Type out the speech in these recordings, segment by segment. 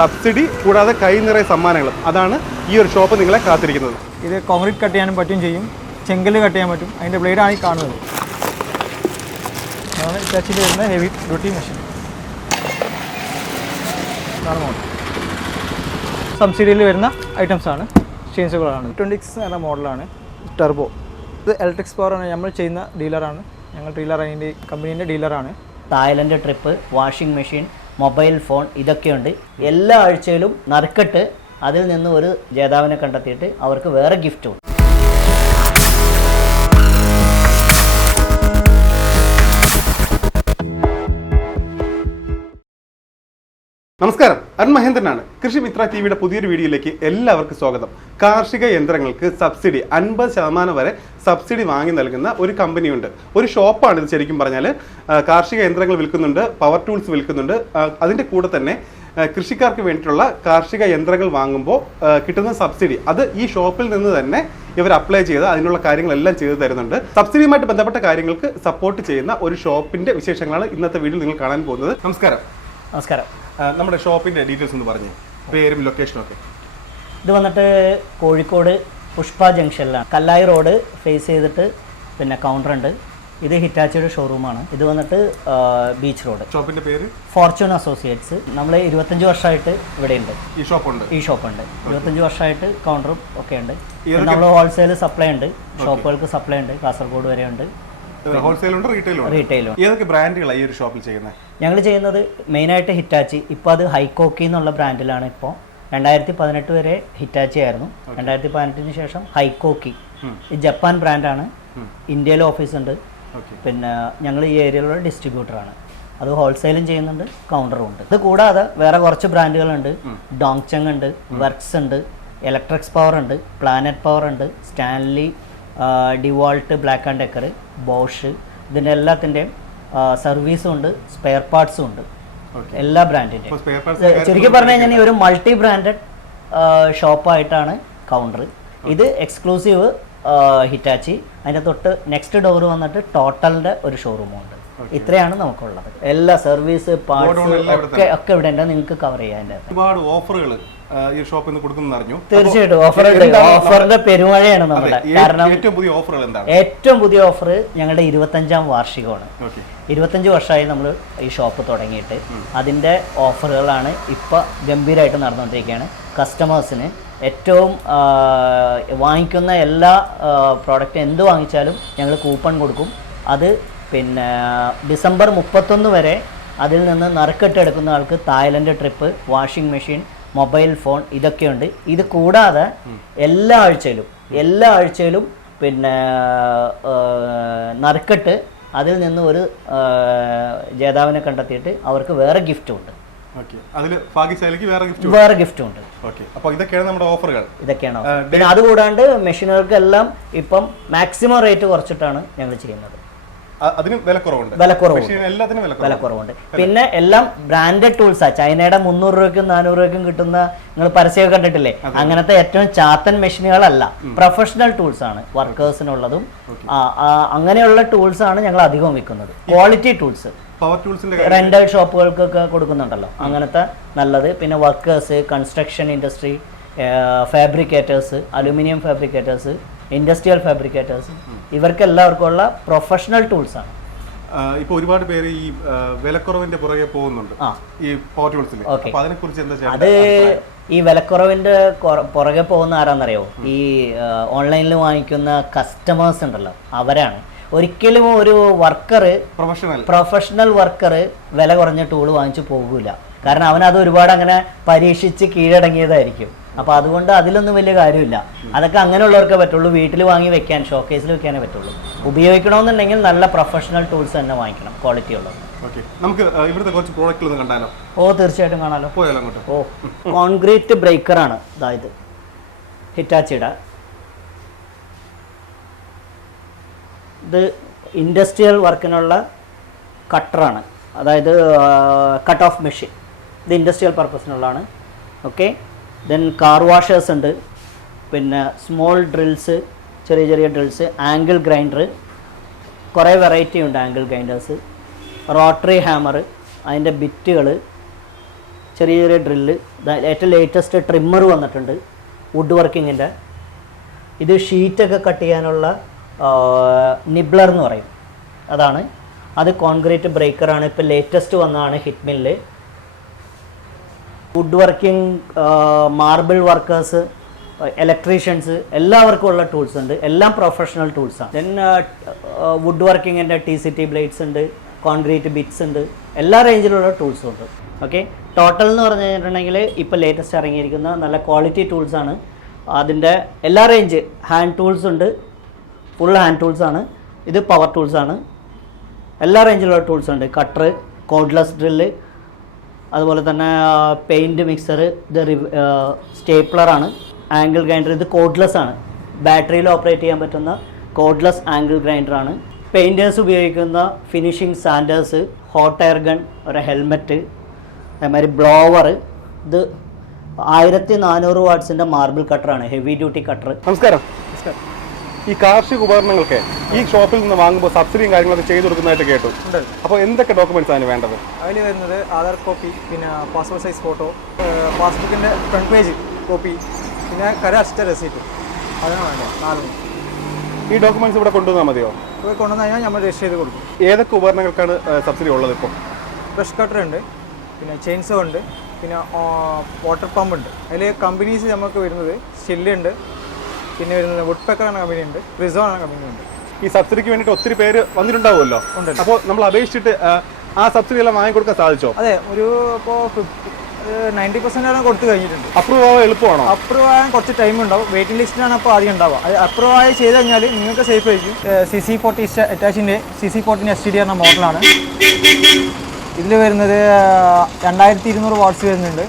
Subsidy കൂടാതെ കൈ നിറയെ സമ്മാനങ്ങളും. അതാണ് ഈ ഒരു ഷോപ്പ് നിങ്ങളെ കാത്തിരിക്കുന്നത്. ഇത് കോൺക്രീറ്റ് കട്ട് ചെയ്യാനും പറ്റും ചെയ്യും. ചെങ്കൽ കട്ട് ചെയ്യാൻ പറ്റും. അതിന്റെ ബ്ലേഡാണ് ഈ കാണുന്നത്. അതാണ് ടച്ചിൽ വരുന്ന ഹെവി ഡ്യൂട്ടി മെഷീൻ സബ്സിഡിയിൽ വരുന്ന ഐറ്റംസ് ആണ്. ചെയിൻസുകളാണ് ട്വന്റി സിക്സ് എന്ന മോഡലാണ് ടെർബോ ഇത് ഇലക്ട്രിക്സ് പവർ ആണ്. നമ്മൾ ചെയ്യുന്ന ഡീലറാണ് ഞങ്ങൾ ഡീലർ അതിന്റെ കമ്പനീന്റെ ഡീലറാണ് Thailand trip washing machine mobile phone ഇതൊക്കെയുണ്ട്. എല്ലാ ആഴ്ചയിലും നറുക്കിട്ട് അതിൽ നിന്ന് ഒരു ജേതാവിനെ കണ്ടെത്തിയിട്ട് അവർക്ക് വേറെ ഗിഫ്റ്റും. നമസ്കാരം. അരുൺ മഹേന്ദ്രനാണ്. കൃഷി മിത്ര ടി വിയുടെ പുതിയൊരു വീഡിയോയിലേക്ക് എല്ലാവർക്കും സ്വാഗതം. കാർഷിക യന്ത്രങ്ങൾക്ക് സബ്സിഡി അൻപത് ശതമാനം വരെ സബ്സിഡി വാങ്ങി നൽകുന്ന ഒരു കമ്പനിയുണ്ട്. ഒരു ഷോപ്പാണ് ഇത് ശരിക്കും പറഞ്ഞാൽ കാർഷിക യന്ത്രങ്ങൾ വിൽക്കുന്നുണ്ട് പവർ ടൂൾസ് വിൽക്കുന്നുണ്ട്. അതിന്റെ കൂടെ തന്നെ കൃഷിക്കാർക്ക് വേണ്ടിയിട്ടുള്ള കാർഷിക യന്ത്രങ്ങൾ വാങ്ങുമ്പോൾ കിട്ടുന്ന സബ്സിഡി അത് ഈ ഷോപ്പിൽ നിന്ന് തന്നെ ഇവർ അപ്ലൈ ചെയ്ത് അതിനുള്ള കാര്യങ്ങളെല്ലാം ചെയ്തു തരുന്നുണ്ട്. സബ്സിഡിയുമായിട്ട് ബന്ധപ്പെട്ട കാര്യങ്ങൾക്ക് സപ്പോർട്ട് ചെയ്യുന്ന ഒരു ഷോപ്പിന്റെ വിശേഷങ്ങളാണ് ഇന്നത്തെ വീഡിയോയിൽ നിങ്ങൾ കാണാൻ പോകുന്നത്. നമസ്കാരം. നമസ്കാരം. നമ്മുടെ ഷോപ്പിന്റെ ഡീറ്റെയിൽസ് ഒന്ന് പറഞ്ഞു. പേരും ലൊക്കേഷനും ഒക്കെ. ഇത് വന്നിട്ട് കോഴിക്കോട് പുഷ്പ ജംഗ്ഷനിലാണ്. കല്ലായി റോഡ് ഫേസ് ചെയ്തിട്ട് പിന്നെ കൗണ്ടർ ഉണ്ട്. ഇത് ഹിറ്റാച്ചിയുടെ ഷോറൂമാണ് ഇത് വന്നിട്ട് ബീച്ച് റോഡ് ഷോപ്പിന്റെ പേര്? ഫോർച്യൂൺ അസോസിയേറ്റ്സ് നമ്മൾ ഇരുപത്തഞ്ച് വർഷമായിട്ട് ഇവിടെ ഉണ്ട്. ഈ ഷോപ്പ് ഉണ്ട് ഈ ഷോപ്പ് ഉണ്ട് ഇരുപത്തഞ്ച് വർഷമായിട്ട് കൗണ്ടറും ഒക്കെ ഉണ്ട്. നമ്മൾ ഹോൾസെയിൽ സപ്ലൈ ഉണ്ട്. ഷോപ്പുകൾക്ക് സപ്ലൈ ഉണ്ട്. കാസർഗോഡ് വരെ ഉണ്ട്. ഏതൊക്കെ ബ്രാൻഡുകളാണ് ഈ ഒരു ഷോപ്പിൽ ചെയ്യുന്നത് ഞങ്ങൾ ചെയ്യുന്നത് മെയിനായിട്ട് ഹിറ്റാച്ചി. ഇപ്പോൾ അത് ഹൈക്കോക്കി എന്നുള്ള ബ്രാൻഡിലാണ് ഇപ്പോൾ രണ്ടായിരത്തി പതിനെട്ട് വരെ ഹിറ്റാച്ചി ആയിരുന്നു. രണ്ടായിരത്തി പതിനെട്ടിന് ശേഷം ഹൈക്കോക്കി. ജപ്പാൻ ബ്രാൻഡാണ് ഇന്ത്യയിൽ ഓഫീസ് ഉണ്ട്. പിന്നെ ഞങ്ങൾ ഈ ഏരിയയിലുള്ള ഡിസ്ട്രിബ്യൂട്ടറാണ് അത് ഹോൾസെയിലും ചെയ്യുന്നുണ്ട് കൗണ്ടറും ഉണ്ട്. ഇത് കൂടാതെ വേറെ കുറച്ച് ബ്രാൻഡുകളുണ്ട് ഡോങ്ചങ് ഉണ്ട് വർക്ക്സ് ഉണ്ട് ഇലക്ട്രിക്സ് പവർ ഉണ്ട് പ്ലാനറ്റ് പവർ ഉണ്ട് Stanley DeWalt Black and Decker Bosch ഇതിന്റെ എല്ലാത്തിന്റെയും സർവീസും ഉണ്ട് സ്പെയർ പാർട്സും ഉണ്ട്. എല്ലാ ബ്രാൻഡിന്റെ ചുരുക്കി പറഞ്ഞു കഴിഞ്ഞാൽ ഒരു മൾട്ടി ബ്രാൻഡഡ് ഷോപ്പായിട്ടാണ് കൗണ്ടർ ഇത് എക്സ്ക്ലൂസീവ് ഹിറ്റാച്ചി അതിന്റെ തൊട്ട് നെക്സ്റ്റ് ഡോർ വന്നിട്ട് ടോട്ടലിന്റെ ഒരു ഷോറൂമും ഉണ്ട്. ഇത്രയാണ് നമുക്കുള്ളത്. എല്ലാ സർവീസ് പാർട്സ് ഒക്കെ ഒക്കെ ഇവിടെ നിങ്ങൾക്ക് കവർ ചെയ്യാൻ ഒരുപാട് ഓഫറുകൾ ഈ ഷോപ്പിൽ നിന്ന് കൊടുക്കുന്നു അറിഞ്ഞു. തീർച്ചയായിട്ടും. ഓഫർ ഓഫറിന്റെ പെരുമഴയാണ് നമ്മുടെ. കാരണം ഏറ്റവും പുതിയ ഓഫറുകൾ എന്താണ്? ഏറ്റവും പുതിയ ഓഫർ ഞങ്ങളുടെ ഇരുപത്തഞ്ചാം വാർഷികമാണ്. ഇരുപത്തഞ്ച് വർഷമായി നമ്മൾ ഈ ഷോപ്പ് തുടങ്ങിയിട്ട് അതിന്റെ ഓഫറുകളാണ് ഇപ്പോൾ ഗംഭീരമായിട്ട് നടന്നുകൊണ്ടിരിക്കുകയാണ്. കസ്റ്റമേഴ്സിന് ഏറ്റവും വാങ്ങിക്കുന്ന എല്ലാ പ്രോഡക്റ്റും എന്ത് വാങ്ങിച്ചാലും ഞങ്ങൾ കൂപ്പൺ കൊടുക്കും. അത് പിന്നെ ഡിസംബർ മുപ്പത്തൊന്ന് വരെ അതിൽ നിന്ന് നറുക്കെട്ടെടുക്കുന്ന ആൾക്ക് Thailand trip washing machine mobile phone ഇതൊക്കെയുണ്ട്. ഇത് കൂടാതെ എല്ലാ ആഴ്ചയിലും എല്ലാ ആഴ്ചയിലും പിന്നെ നറുക്കെട്ട് അതിൽ നിന്ന് ഒരു ജേതാവിനെ കണ്ടെത്തിയിട്ട് അവർക്ക് വേറെ ഗിഫ്റ്റും ഉണ്ട്. വേറെ ഗിഫ്റ്റ് ഉണ്ട്. ഇതൊക്കെയാണ് നമ്മുടെ ഓഫറുകൾ. ഇതൊക്കെയാണ് പിന്നെ അതുകൂടാണ്ട് മെഷീനുകൾക്കെല്ലാം ഇപ്പം മാക്സിമം റേറ്റ് കുറച്ചിട്ടാണ് ഞങ്ങൾ ചെയ്യുന്നത്. അതിന് വില കുറവുണ്ട് വിലക്കുറവുണ്ട്. പിന്നെ എല്ലാം ബ്രാൻഡഡ് ടൂൾസാ ചൈനയുടെ മുന്നൂറ് രൂപയ്ക്കും നാനൂറ് രൂപയ്ക്കും കിട്ടുന്ന നിങ്ങൾ പരസ്യമൊക്കെ കണ്ടിട്ടില്ലേ? അങ്ങനത്തെ ഏറ്റവും ചാത്തൻ മെഷീനുകളല്ല. പ്രൊഫഷണൽ ടൂൾസ് ആണ് വർക്കേഴ്സിനുള്ളതും. അങ്ങനെയുള്ള ടൂൾസ് ആണ് ഞങ്ങൾ അധികം വിൽക്കുന്നത്. ക്വാളിറ്റി ടൂൾസ് പവർ ടൂൾസിന്റെ റെന്റൽ ഷോപ്പുകൾക്കൊക്കെ കൊടുക്കുന്നുണ്ടല്ലോ. അങ്ങനത്തെ നല്ലത്. പിന്നെ workers construction industry fabricators aluminium fabricators industrial fabricators ഇവർക്കെല്ലാവർക്കും ഉള്ള പ്രൊഫഷണൽ ടൂൾസ് ആണ് ഇപ്പൊ ഒരുപാട് പേര് ഈ വിലക്കുറവിന്റെ പുറകെ പോകുന്നുണ്ട് ഈ പവർ ടൂൾസിൽ Okay. അതിനെ കുറിച്ച് എന്താ അത് ഈ വിലക്കുറവിന്റെ പുറകെ പോകുന്ന ആരാന്നറിയോ? ഈ ഓൺലൈനിൽ വാങ്ങിക്കുന്ന കസ്റ്റമേഴ്സ് ഉണ്ടല്ലോ അവരാണ്. ഒരിക്കലും ഒരു വർക്കർ പ്രൊഫഷണൽ പ്രൊഫഷണൽ വർക്കർ വില കുറഞ്ഞ ടൂൾ വാങ്ങിച്ചു പോകൂല. കാരണം അവനത് ഒരുപാട് അങ്ങനെ പരീക്ഷിച്ച് കീഴടങ്ങിയതായിരിക്കും. അപ്പൊ അതുകൊണ്ട് അതിലൊന്നും വലിയ കാര്യമില്ല. അതൊക്കെ അങ്ങനെയുള്ളവർക്കേ പറ്റുള്ളൂ. വീട്ടിൽ വാങ്ങി വെക്കാൻ ഷോക്കേസിൽ വെക്കാനേ പറ്റുള്ളൂ. ഉപയോഗിക്കണമെന്നുണ്ടെങ്കിൽ നല്ല പ്രൊഫഷണൽ ടൂൾസ് തന്നെ വാങ്ങിക്കണം ക്വാളിറ്റി ഉള്ളത്. നമുക്ക് ഇവിടുത്തെ കുറച്ച് പ്രോഡക്റ്റുകൾ കണ്ടാലോ? ഓ തീർച്ചയായിട്ടും കാണാലോ. പോയാലോ അങ്ങോട്ട്? ഓ കോൺക്രീറ്റ് ബ്രേക്കറാണ് അതായത് ഹിറ്റാച്ചിയുടെ ഇത്. ഇൻഡസ്ട്രിയൽ വർക്കിനുള്ള കട്ടറാണ് അതായത് കട്ട് ഓഫ് മെഷീൻ ഇത് ഇൻഡസ്ട്രിയൽ പർപ്പസിനുള്ളതാണ് ഓക്കെ ദെൻ കാർ വാഷേഴ്സ് ഉണ്ട്. പിന്നെ സ്മോൾ ഡ്രിൽസ് ചെറിയ ചെറിയ ഡ്രിൽസ് ആംഗിൾ ഗ്രൈൻഡർ കുറേ വെറൈറ്റി ഉണ്ട് ആംഗിൾ ഗ്രൈൻഡേഴ്സ് റോട്ടറി ഹാമർ അതിന്റെ ബിറ്റുകൾ ചെറിയ ചെറിയ ഡ്രില്ല് ഏറ്റവും ലേറ്റസ്റ്റ് ട്രിമ്മർ വന്നിട്ടുണ്ട് വുഡ് വർക്കിങ്ങിന്റെ ഇത് ഷീറ്റൊക്കെ കട്ട് ചെയ്യാനുള്ള നിബ്ലർ എന്ന് പറയും. അതാണ്. അത് കോൺക്രീറ്റ് ബ്രേക്കറാണ് ഇപ്പോൾ ലേറ്റസ്റ്റ് വന്നതാണ് hit mill wood working marble workers electricians എല്ലാവർക്കും ഉള്ള ടൂൾസ് ഉണ്ട്. എല്ലാം പ്രൊഫഷണൽ ടൂൾസാണ് ദെൻ വുഡ് വർക്കിങ്ങിന്റെ ടി സി ടി ബ്ലേഡ്സ് ഉണ്ട് കോൺക്രീറ്റ് ബിറ്റ്സ് ഉണ്ട്. എല്ലാ റേഞ്ചിലുള്ള ടൂൾസും ഉണ്ട്. ഓക്കെ ടോട്ടൽ എന്ന് പറഞ്ഞു കഴിഞ്ഞിട്ടുണ്ടെങ്കിൽ ഇപ്പോൾ ലേറ്റസ്റ്റ് ഇറങ്ങിയിരിക്കുന്ന നല്ല ക്വാളിറ്റി ടൂൾസാണ് അതിന്റെ എല്ലാ റേഞ്ച് ഹാൻഡ് ടൂൾസ് ഉണ്ട്. ഫുൾ ഹാൻഡ് ടൂൾസ് ആണ്. ഇത് പവർ ടൂൾസാണ് എല്ലാ റേഞ്ചിലുള്ള ടൂൾസ് ഉണ്ട്. കട്ടർ കോഡ്ലെസ് ഡ്രില്ല് അതുപോലെ തന്നെ പെയിന്റ് മിക്സർ ഇത് സ്റ്റേപ്ലറാണ് ആംഗിൾ ഗ്രൈൻഡർ ഇത് കോഡ്ലെസ് ആണ്. ബാറ്ററിയിൽ ഓപ്പറേറ്റ് ചെയ്യാൻ പറ്റുന്ന കോഡ്ലെസ് ആംഗിൾ ഗ്രൈൻഡറാണ് പെയിന്റേഴ്സ് ഉപയോഗിക്കുന്ന finishing sanders hot air gun ഒരു ഹെൽമെറ്റ് അതേമാതിരി ബ്ലോവർ ഇത് ആയിരത്തി നാനൂറ് വാട്ട്സിന്റെ മാർബിൾ കട്ടറാണ് ഹെവി ഡ്യൂട്ടി കട്ടർ നമസ്കാരം. ഈ കാർഷിക ഉപകരണങ്ങൾക്ക് ഈ ഷോപ്പിൽ നിന്ന് വാങ്ങുമ്പോൾ സബ്സിഡിയും കാര്യങ്ങളൊക്കെ ചെയ്തു കൊടുക്കുന്നതായിട്ട് കേട്ടു. അപ്പോൾ എന്തൊക്കെ ഡോക്യുമെന്റ്സ് ആണ് വേണ്ടത്? അതിൽ വരുന്നത് ആധാർ കോപ്പി പിന്നെ പാസ്പോർട്ട് സൈസ് ഫോട്ടോ പാസ്ബുക്കിന്റെ ഫ്രണ്ട് പേജ് കോപ്പി പിന്നെ കരാർ അടിച്ച റെസീറ്റ് അതാണ് വേണ്ടത്. നാലെണ്ണം ഈ ഡോക്യുമെന്റ്സ് ഇവിടെ കൊണ്ടുവന്നാൽ മതിയോ? ഇവിടെ കൊണ്ടുവന്നു കഴിഞ്ഞാൽ നമ്മൾ രജിസ്റ്റർ ചെയ്ത് കൊടുക്കും. ഏതൊക്കെ ഉപകരണങ്ങൾക്കാണ് സബ്സിഡി ഉള്ളത് ഇപ്പോൾ? ബ്രഷ് കട്ടർ ഉണ്ട് പിന്നെ ചെയിൻസോ ഉണ്ട് പിന്നെ വാട്ടർ പമ്പ് ഉണ്ട്. അതിൽ കമ്പനീസ് നമുക്ക് വരുന്നത് ഷില്ല് ഉണ്ട് പിന്നെ വരുന്നത് വുഡ് പെക്കർ എന്ന കമ്പനി ഉണ്ട് റിസോ എന്ന കമ്പനി ഉണ്ട്. ഈ സബ്സിഡിക്ക് വേണ്ടിയിട്ട് ഒത്തിരി പേര് വന്നിട്ടുണ്ടാവുമല്ലോ? ഉണ്ട്. അപ്പോൾ നമ്മൾ അപേക്ഷിച്ചിട്ട് ആ, സബ്സിഡി എല്ലാം വാങ്ങിക്കൊടുക്കാൻ സാധിച്ചോ? അതെ ഒരു ഇപ്പോൾ നയന്റി ആണ് കൊടുത്തു കഴിഞ്ഞിട്ടുണ്ട്. അപ്രൂവ് ആവാൻ എളുപ്പമാണോ? അപ്രൂവ് ആകാൻ കുറച്ച് ടൈം ഉണ്ടാവും. വെയിറ്റിംഗ് ലിസ്റ്റിലാണ് അപ്പോൾ ആദ്യം ഉണ്ടാവുക. അത് അപ്രൂവ് ആയി ചെയ്ത് കഴിഞ്ഞാൽ നിങ്ങൾക്ക് സേഫ് ആയിരിക്കും. സി സി ഫോർട്ടി അറ്റാച്ചിന്റെ സി സി ഫോർട്ടിന്റെ എസ് ടി ഡി എന്ന മോഡലാണ് ഇതിൽ വരുന്നത് രണ്ടായിരത്തി ഇരുന്നൂറ് വാട്ട്സ് വരുന്നുണ്ട്.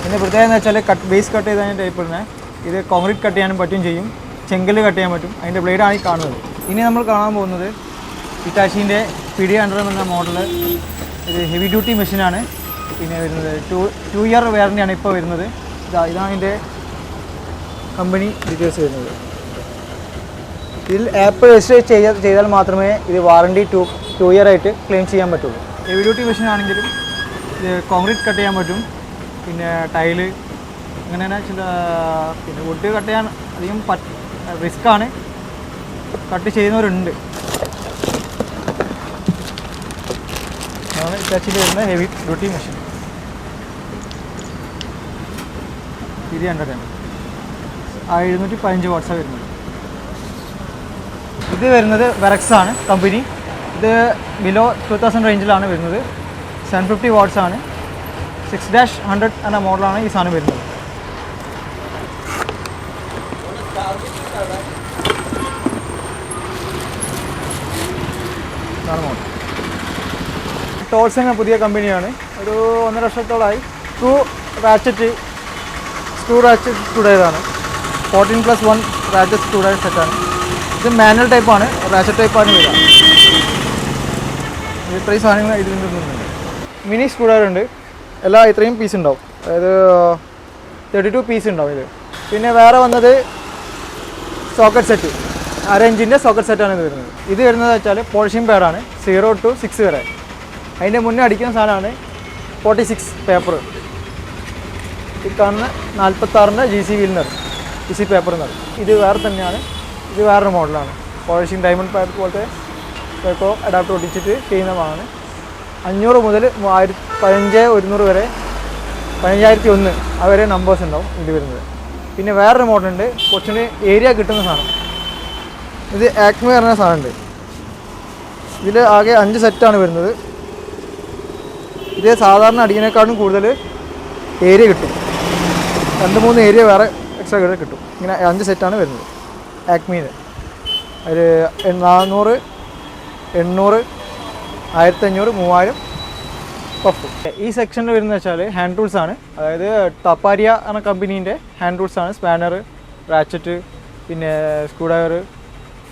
ഇതിന്റെ പ്രത്യേകത എന്ന് വെച്ചാൽ കട്ട് ബേസ് കട്ട് ചെയ്താണ് ടൈപ്പ് തന്നെ ഇത് കോൺക്രീറ്റ് കട്ട് ചെയ്യാനും പറ്റും ചെയ്യും. ചെങ്കൽ കട്ട് ചെയ്യാൻ പറ്റും. അതിന്റെ ബ്ലേഡാണ് ഈ കാണുന്നത്. ഇനി നമ്മൾ കാണാൻ പോകുന്നത് ഇറ്റാച്ചിന്റെ പിടി അണ്ടർ എന്ന മോഡൽ ഇത് ഹെവി ഡ്യൂട്ടി മെഷീനാണ് പിന്നെ വരുന്നത് ടു ഇയർ വാറണ്ടിയാണ് ഇപ്പോൾ വരുന്നത്. ഇതാ ഇതാണ് ഇതിന്റെ കമ്പനി ഡീറ്റെയിൽസ് വരുന്നത്. ഇതിൽ ആപ്പ് രജിസ്റ്റർ ചെയ്യ ചെയ്താൽ മാത്രമേ ഇത് വാറണ്ടി ടു ടു ഇയർ ആയിട്ട് ക്ലെയിം ചെയ്യാൻ പറ്റുള്ളൂ. ഹെവി ഡ്യൂട്ടി മെഷീൻ ആണെങ്കിലും ഇത് കോൺക്രീറ്റ് കട്ട് ചെയ്യാൻ പറ്റും. പിന്നെ ടൈൽ അങ്ങനെ തന്നെ ചില പിന്നെ വുഡ് കട്ട് ചെയ്യാൻ അധികം റിസ്ക് ആണ്. കട്ട് ചെയ്യുന്നവരുണ്ട്. വരുന്ന ഹെവി ഡ്യൂട്ടി മെഷീൻ ഇത് കണ്ടിട്ടാണ് ആ എഴുന്നൂറ്റി പതിനഞ്ച് വാട്സാണ് വരുന്നത്. ഇത് വരുന്നത് വെറക്സ് ആണ് കമ്പനി ഇത് ബിലോ ടു തൗസൻഡ് റേഞ്ചിലാണ് വരുന്നത്. സെവൻ ഫിഫ്റ്റി വാട്ട്സ് ആണ്. സിക്സ് ഡാഷ് ഹൺഡ്രഡ് എന്ന മോഡലാണ് ഈ സാധനം വരുന്നത് ഇതാണ് മോഡൽ ടോൾസ് എന്ന പുതിയ കമ്പനിയാണ്. ഒരു ഒന്നര വർഷത്തോളമായി സ്ക്രൂ റാച്ചറ്റ് സ്ക്രൂ റാച്ചറ്റ് സ്ക്രൂഡേതാണ് ഫോർട്ടീൻ പ്ലസ് വൺ റാച്ചറ്റ് സ്ക്രൂഡേ സെറ്റാണ്. ഇത് മാനുവൽ ടൈപ്പാണ് റാച്ചറ്റ് ടൈപ്പാണ് വരിക. ഇത് ഇത്രയും സാധനങ്ങൾ ഇതിൽ നിന്നുണ്ട് മിനി സ്ക്രൂഡൈവർ ഉണ്ട്. എല്ലാ ഇത്രയും പീസ് ഉണ്ടാവും. അതായത് തേർട്ടി ടു പീസ് ഉണ്ടാവും ഇത്. പിന്നെ വേറെ വന്നത് സോക്കറ്റ് സെറ്റ് അര ഇഞ്ചിന്റെ സോക്കറ്റ് സെറ്റാണ് ഇത് വരുന്നത്. ഇത് വരുന്നത് വെച്ചാൽ പോളിഷിംഗ് പാഡാണ് സീറോ ടു സിക്സ് വരെ. അതിന്റെ മുന്നേ അടിക്കുന്ന സാധനമാണ് ഫോർട്ടി സിക്സ് പേപ്പർ. ഈ കാണുന്ന നാൽപ്പത്താറിന്റെ ജി സി നിറയും ജി സി പേപ്പർ നിറയും ഇത് വേറെ തന്നെയാണ്. ഇത് വേറൊരു മോഡലാണ്. പോളിഷിംഗ് ഡയമണ്ട് പൈപ്പ് പോലത്തെ പേപ്പർ അഡാപ്റ്റർ ഒട്ടിച്ചിട്ട് ചെയ്യുന്നതാണ്. അഞ്ഞൂറ് മുതൽ ആയിരത്തി പതിനഞ്ച് ഒരുന്നൂറ് വരെ പതിനഞ്ചായിരത്തി ഒന്ന് അവരെ വരെ നമ്പേഴ്സ് ഉണ്ടാവും ഇത് വരുന്നത്. പിന്നെ വേറൊരു മോഡലുണ്ട്. കുറച്ചുകൂടി ഏരിയ കിട്ടുന്ന സാധനം. ഇത് ആക്മി പറഞ്ഞ സാധനമുണ്ട്. ഇതിൽ ആകെ അഞ്ച് സെറ്റാണ് വരുന്നത്. ഇത് സാധാരണ അടിയനേക്കാളും കൂടുതൽ ഏരിയ കിട്ടും. രണ്ട് മൂന്ന് ഏരിയ വേറെ എക്സ്ട്രാ കൂടെ കിട്ടും. ഇങ്ങനെ അഞ്ച് സെറ്റാണ് വരുന്നത്. ആക്മീന് ഒരു നാനൂറ് എണ്ണൂറ് ആയിരത്തഞ്ഞൂറ് മൂവായിരം പഫ് ഈ സെക്ഷനിൽ വരുന്നത് വെച്ചാൽ ഹാൻഡ് ടൂൾസ് ആണ്. അതായത് ടപ്പാരിയ എന്ന കമ്പനീന്റെ ഹാൻഡ് ടൂൾസ് ആണ്. സ്പാനർ റാച്ചറ്റ് പിന്നെ സ്ക്രൂഡ്രൈവർ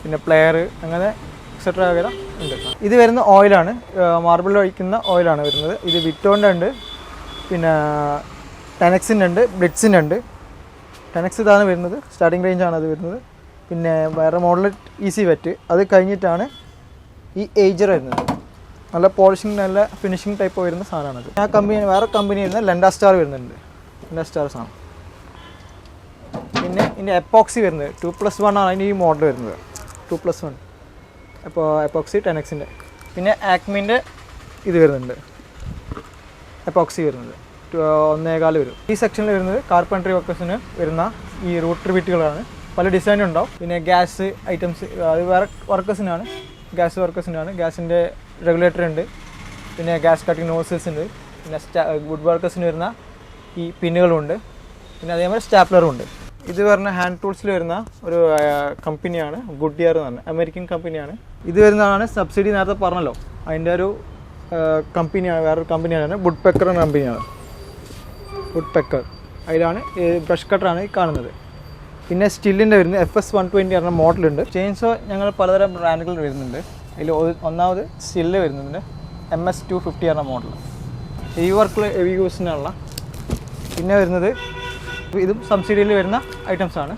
പിന്നെ പ്ലെയർ അങ്ങനെ എക്സെട്ര വരെ ഉണ്ട്. ഇത് വരുന്ന ഓയിലാണ് മാർബിൾ ഒഴിക്കുന്ന ഓയിലാണ് വരുന്നത്. ഇത് വിറ്റോന്റെ ഉണ്ട്. പിന്നെ ടെനക്സിന്റെ ഉണ്ട്. ബ്ലിറ്റ്സിന്റെ ഉണ്ട്. ടെനക്സ് ഇതാണ് വരുന്നത്. സ്റ്റാർട്ടിംഗ് ആണ് അത് വരുന്നത്. പിന്നെ വേറെ മോഡൽ ഈസി വെറ്റ് അത് കഴിഞ്ഞിട്ടാണ് ഈ ഏജർ വരുന്നത്. നല്ല പോളിഷിങ് നല്ല ഫിനിഷിങ് ടൈപ്പ് വരുന്ന സാധനമാണത് ആ കമ്പനി വേറെ കമ്പനി വരുന്ന ലെൻഡാ സ്റ്റാർ വരുന്നുണ്ട്. ലെൻഡാ സ്റ്റാർ സാധനം. പിന്നെ ഇതിന്റെ എപ്പോക്സി വരുന്നത്. ടു പ്ലസ് വൺ ആണ് അതിന്റെ ഈ മോഡൽ വരുന്നത്. ടു പ്ലസ് വൺ അപ്പോൾ എപ്പോക്സി ടെൻ എക്സിന്റെ പിന്നെ ആക്മിന്റെ ഇത് വരുന്നുണ്ട്. എപ്പോക്സി വരുന്നത്. ഒന്നേകാൽ വരും. ഈ സെക്ഷനിൽ വരുന്നത് കാർപ്പൻട്രി വർക്കേഴ്സിന് വരുന്ന ഈ റൂട്ട് ട്രിബിറ്റുകളാണ് പല ഡിസൈനും ഉണ്ടാവും. പിന്നെ ഗ്യാസ് ഐറ്റംസ് അത് വേറെ വർക്കേഴ്സിനാണ് ഗ്യാസ് വർക്കേഴ്സിനാണ് ഗ്യാസിന്റെ റെഗുലേറ്റർ ഉണ്ട്. പിന്നെ ഗ്യാസ് കട്ടിങ് നോസിൽസ് ഉണ്ട്. പിന്നെ വുഡ് വർക്കേഴ്സിന് വരുന്ന ഈ പിന്നുകളുണ്ട് പിന്നെ അതേമാതിരി സ്റ്റാപ്ലറും ഉണ്ട്. ഇത് പറഞ്ഞ ഹാൻഡ് ടൂൾസിൽ വരുന്ന ഒരു കമ്പനിയാണ് ഗുഡ് ഇയർ എന്ന് പറഞ്ഞ അമേരിക്കൻ കമ്പനിയാണ് ഇത് വരുന്നതാണ് സബ്സിഡി നേരത്തെ പറഞ്ഞല്ലോ. അതിന്റെ ഒരു കമ്പനിയാണ് വേറൊരു കമ്പനിയാണ് വുഡ് പെക്കർ എന്ന കമ്പനിയാണ് വുഡ് പെക്കർ അതിലാണ് ബ്രഷ് കട്ടറാണ് ഈ കാണുന്നത്. പിന്നെ സ്റ്റില്ലിന്റെ വരുന്നത് എഫ് എസ് വൺ ട്വന്റി പറഞ്ഞ മോഡലുണ്ട് ചെയിൻസോ ഞങ്ങൾ പലതരം ബ്രാൻഡുകൾ വരുന്നുണ്ട്. അതിൽ ഒന്നാമത് സ്റ്റില്ല് വരുന്നുണ്ട്. എം എസ് ടു ഫിഫ്റ്റി പറഞ്ഞ മോഡൽ ഈ വർക്കിൽ ഹെവി യൂസിനുള്ള പിന്നെ വരുന്നത് ഇതും സബ്സിഡിയിൽ വരുന്ന ഐറ്റംസാണ്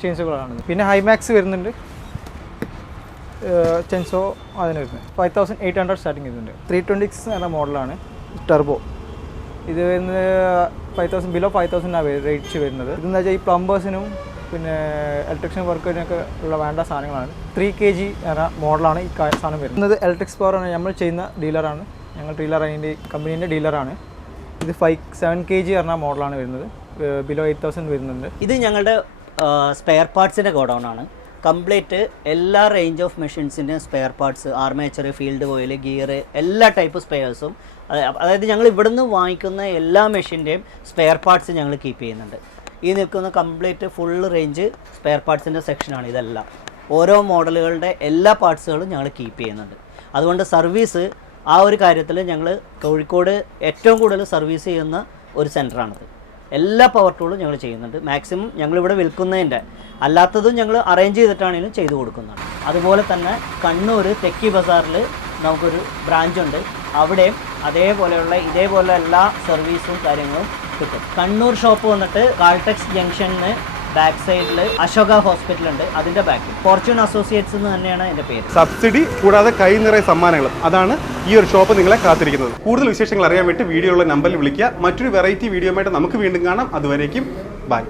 ചെയിൻസുകളാണ് പിന്നെ ഹൈമാക്സ് വരുന്നുണ്ട്. ചെൻസോ അതിന് വരുന്നത്. Five thousand eight hundred starting ഇതുണ്ട്. ത്രീ ട്വന്റി സിക്സ് എന്ന മോഡലാണ്. ടെർബോ ഇത് വരുന്നത് five thousand below five thousand rate വരുന്നത്. ഇതെന്ന് വെച്ചാൽ ഈ പ്ലംബേഴ്സിനും പിന്നെ ഇലക്ട്രിഷ്യൻ വർക്കേഴ്സിനൊക്കെ ഉള്ള വേണ്ട സാധനങ്ങളാണ്. ത്രീ കെ ജി എന്ന മോഡലാണ് ഈ സാധനം വരുന്നത്. ഇലക്ട്രിക്സ് പവറാണ് ആണ്. നമ്മൾ ചെയ്യുന്ന ഡീലറാണ് ഞങ്ങൾ ഡീലർ അതിന്റെ കമ്പനീന്റെ ഡീലറാണ് ഇത് ഫൈവ് സെവൻ കെ ജി എന്ന മോഡലാണ് വരുന്നത്. ബിലോ എയ്റ്റ് തൗസൻഡ് വരുന്നുണ്ട്. ഇത് ഞങ്ങളുടെ സ്പെയർ പാർട്സിന്റെ ഗോഡൗൺ ആണ്. കംപ്ലീറ്റ് എല്ലാ range of മെഷീൻസിന്റെ spare parts armature field oil gear എല്ലാ ടൈപ്പ് സ്പെയർസും അതായത് ഞങ്ങൾ ഇവിടുന്ന് വാങ്ങിക്കുന്ന എല്ലാ മെഷീന്റെയും സ്പെയർ പാർട്സ് ഞങ്ങൾ കീപ്പ് ചെയ്യുന്നുണ്ട്. ഈ നിൽക്കുന്ന കംപ്ലീറ്റ് ഫുൾ റേഞ്ച് സ്പെയർ പാർട്സിന്റെ സെക്ഷനാണ് ഇതെല്ലാം. ഓരോ മോഡലുകളുടെ എല്ലാ പാർട്സുകളും ഞങ്ങൾ കീപ്പ് ചെയ്യുന്നുണ്ട്. അതുകൊണ്ട് സർവീസ് ആ ഒരു കാര്യത്തിൽ ഞങ്ങൾ കോഴിക്കോട് ഏറ്റവും കൂടുതൽ സർവീസ് ചെയ്യുന്ന ഒരു സെന്ററാണിത് എല്ലാ പവർ ടൂളും ഞങ്ങൾ ചെയ്യുന്നുണ്ട്. മാക്സിമം ഞങ്ങൾ ഇവിടെ വിൽക്കുന്നതിന്റെ അല്ലാത്തതും ഞങ്ങൾ അറേഞ്ച് ചെയ്തിട്ടാണെങ്കിലും ചെയ്തു കൊടുക്കുന്നതാണ് അതുപോലെ തന്നെ കണ്ണൂർ തെക്കി ബസാറിൽ നമുക്കൊരു ബ്രാഞ്ചുണ്ട് അവിടെയും അതേപോലെയുള്ള ഇതേപോലെ എല്ലാ സർവീസും കാര്യങ്ങളും കിട്ടും. കണ്ണൂർ ഷോപ്പ് വന്നിട്ട് കാൾടെക്സ് ജംഗ്ഷനിൽ ബാക്ക് സൈഡിൽ അശോക ഹോസ്പിറ്റൽ ഉണ്ട് അതിന്റെ ബാക്കിൽ. ഫോർച്യൂൺ അസോസിയേറ്റ്സ് എന്ന് തന്നെയാണ് എന്റെ പേര്. സബ്സിഡി കൂടാതെ കൈ നിറയെ സമ്മാനങ്ങളും. അതാണ് ഈ ഒരു ഷോപ്പ് നിങ്ങളെ കാത്തിരിക്കുന്നത്. കൂടുതൽ വിശേഷങ്ങൾ അറിയാൻ വേണ്ടി വീഡിയോ ഉള്ള നമ്പറിൽ വിളിക്കുക. മറ്റൊരു വെറൈറ്റി വീഡിയോ ആയിട്ട് നമുക്ക് വീണ്ടും കാണാം. അതുവരേക്കും ബൈ